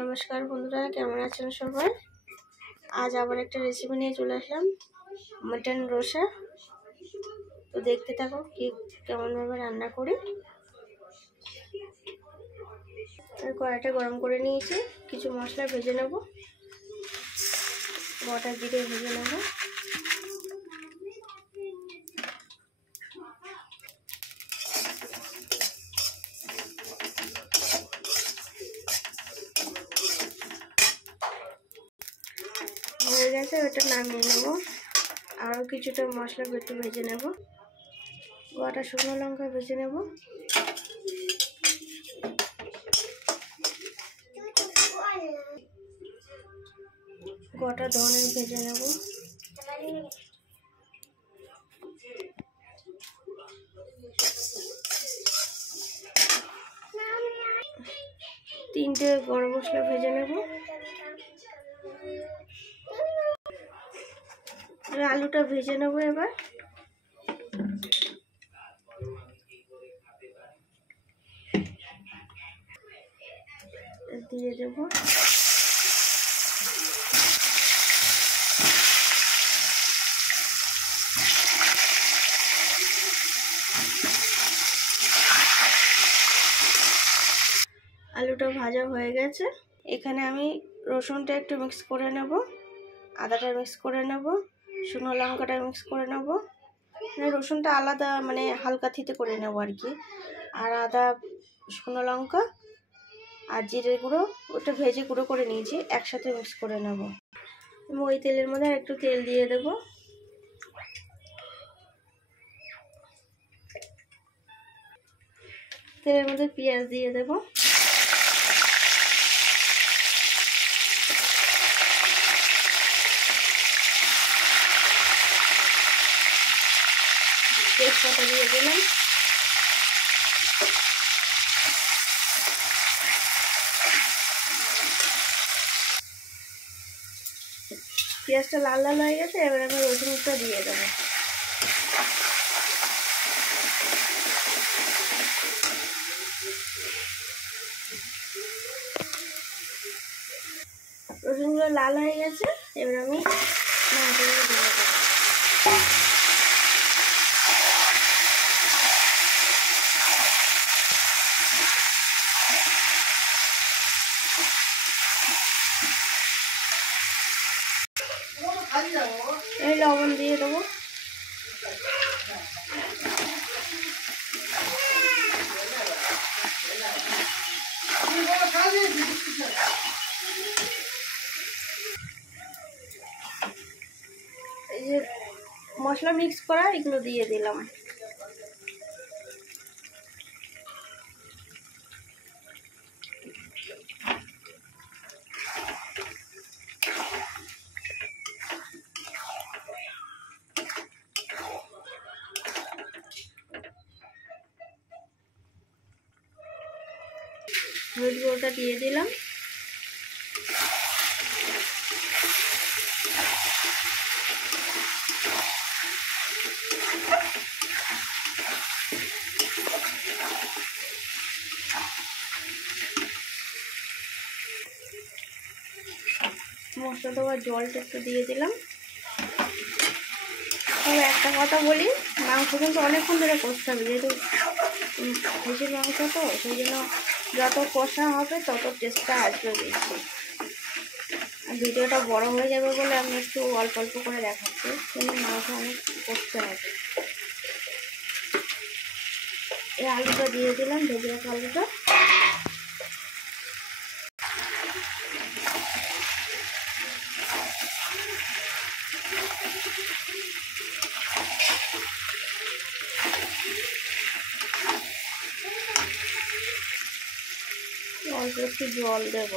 নমস্কার বন্ধুরা, কেমন আছেন সবাই? আজ আবার একটা রেসিপি নিয়ে চলে আসলাম, মটন রোসা। তো দেখতে থাকো কি কেমনভাবে রান্না করি। কড়াইটা গরম করে নিয়েছি, কিছু মশলা ভেজে নেব। গোটা জিরে ভেজে নেব, হয়ে গেছে, ওটা নামিয়ে নেব। আরও কিছুটা মশলা একটু ভেজে নেব। গোটা শুকনো লঙ্কা ভেজে নেব, গোটা ধনে ভেজে নেব, তিনটে গরম মশলা ভেজে নেব, আলুটা ভেজে নেব। এবার দিয়ে দেব, আলুটা ভাজা হয়ে গেছে। এখানে আমি রসুনটা একটু মিক্স করে নেব, আদাটা মিক্স করে নেব, শুকনো লঙ্কাটা মিক্স করে নেব। রসুনটা আলাদা, মানে হালকা থিতে করে নেব আর কি। আর আদা, শুকনো লঙ্কা আর জিরে গুঁড়ো ওটা ভেজে গুঁড়ো করে নিয়েছি, একসাথে মিক্স করে নেব। ওই তেলের মধ্যে একটু তেল দিয়ে দেব, তেলের মধ্যে পেঁয়াজ দিয়ে দেব, তেজপাতা দিয়ে দিলাম, পেঁয়াজটা লাল লাল হয়ে গেছে। এবার আমি রসুনটা দিয়ে দেবো, রসুনগুলো লাল হয়ে গেছে। এবার আমি মাংসগুলো দিয়ে দেবো, এই লবণ দিয়ে দেবো, এই যে মশলা মিক্স করা এগুলো দিয়ে দিলাম। হলুদ গুঁড়োটা দিয়ে দিলাম, মশলা দেওয়ার জলটা একটু দিয়ে দিলাম। তবে একটা কথা বলি, মাংস কিন্তু অনেকক্ষণ ধরে কষতে হবে, যেহেতু ভেজির মাংস তো, সেই জন্য যত কষা হবে তত টেস্টটা আসবে বেশি। আর ভিডিওটা বড় হয়ে যাবে বলে আমি একটু অল্প অল্প করে দেখাচ্ছি, কিন্তু মাংস অনেক কষতে হবে। এই আলুটা দিয়ে দিলাম, ভেজে রাখা আলুটা, অল্প একটু জল দেব,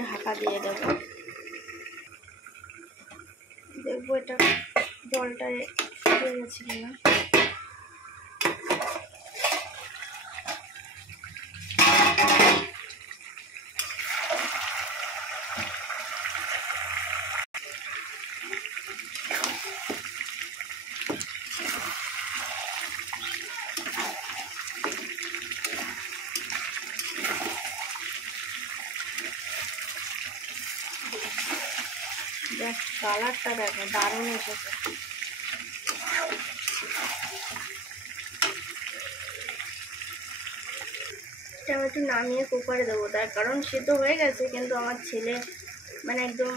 ঢাকা দিয়ে দেব। দেখবো এটা জলটা শুকিয়ে গেছে কিনা। কালারটা দেখো দারুণ এসেছে। আমি একটু নামিয়ে কুকারে দেবো, তার কারণ সিদ্ধ হয়ে গেছে, কিন্তু আমার ছেলে মানে একদম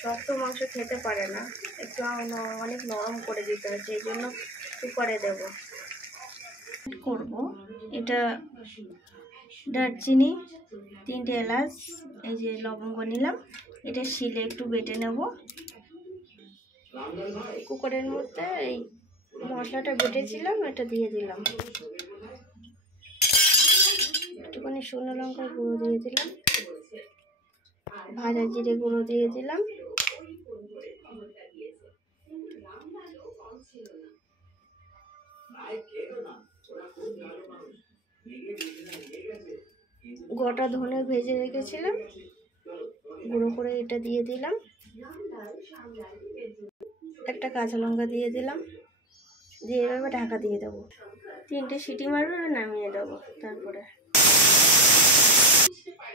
শক্ত মাংস খেতে পারে না, একটু অনেক নরম করে দিতে হচ্ছে, এই জন্য কুকারে দেবো। করব এটা দারচিনি, 3টে এলাচ, এই যে লবঙ্গ নিলাম, এটা শিলে একটু বেটে নেব। কুকারের মধ্যে এই মশলাটা বেটেছিলাম এটা দিয়ে দিলাম, একটুখানি শুকনো লঙ্কার গুঁড়ো দিয়ে দিলাম, ভাজা জিরে গুঁড়ো দিয়ে দিলাম, গোটা ধনে ভেজে রেখেছিলাম গুঁড়ো করে এটা দিয়ে দিলাম, একটা কাঁচা লঙ্কা দিয়ে দিলাম, দিয়ে এভাবে ঢাকা দিয়ে দেবো। 3টে সিটি মারবে, নামিয়ে দেবো। তারপরে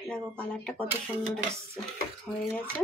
দেখো কালারটা কত সুন্দর এসছে, হয়ে গেছে।